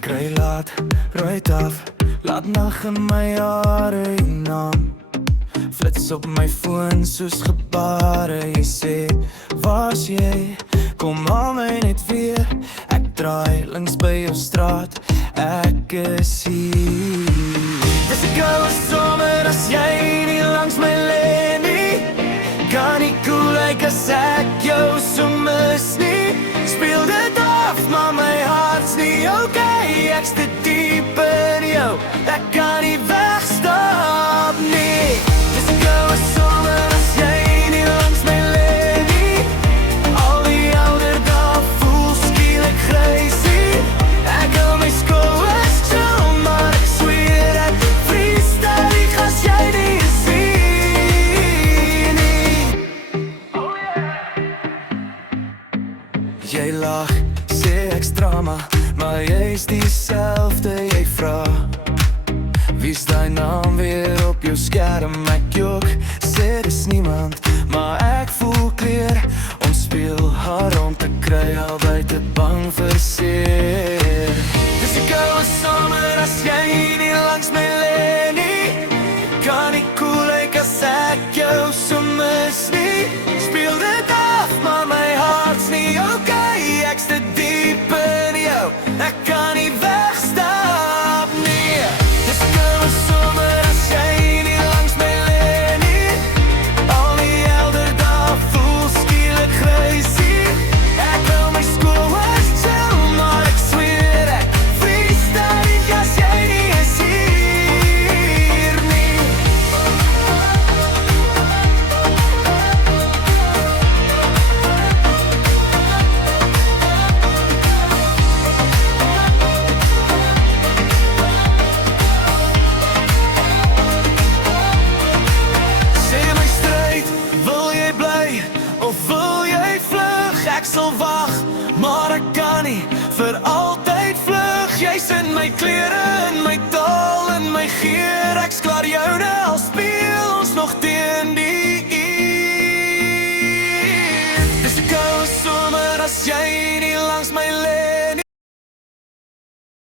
Ek ry laat, rooit af, laat nag in my hare naam. Flits op my foon soos gebare, jy sê, waar's jy? Kom haal my net weer, ek draai links by jou straat, ek is hier. Dis 'n koue somer as jy nie langs my lê nie. Kan nie cool lyk as ek jou so mis nie. Speel dit af, maar my hart's nie okay. Ek's te diep in jou, ek kan nie wegstap nie. Dis 'n koue somer as jy nie langs my lê nie. Al die ouder dae voel skielik crazy. Ek hou my skouers chill, maar ek sweer ek vries stylig as jy nie is hier nie. Jy lag, sê ek's drama, maar jy's dieselfde, jy vra. Wie's die naam weer op jou skerm? Ek jok, sê dis niemand, maar ek voel kleer om speel haar rond te kry, al buite bang vir seer. Dis 'n koue somer as jy nie langs my lê nie. Kan nie cool lyk as ek jou so mis nie. Speel dit af, maar my hart's nie okay. Ek's te diep in jou, ek kan nie wegstap nie. Dis 'n koue somer as jy nie langs my lê nie. Al die elder dae voel skielik crazy. Ek wil my skouers chill, maar ek sweer ek vries stylig as jy nie is hier nie. Sê my straight, wil jy bly of wil jy vlug? Ek sal wag, maar ek kan nie vir altyd vlug. Jy's in my klere, in my taal, in my geur. Ek's klaar joune, al speel ons nog teen die uur. Dis 'n koue somer as jy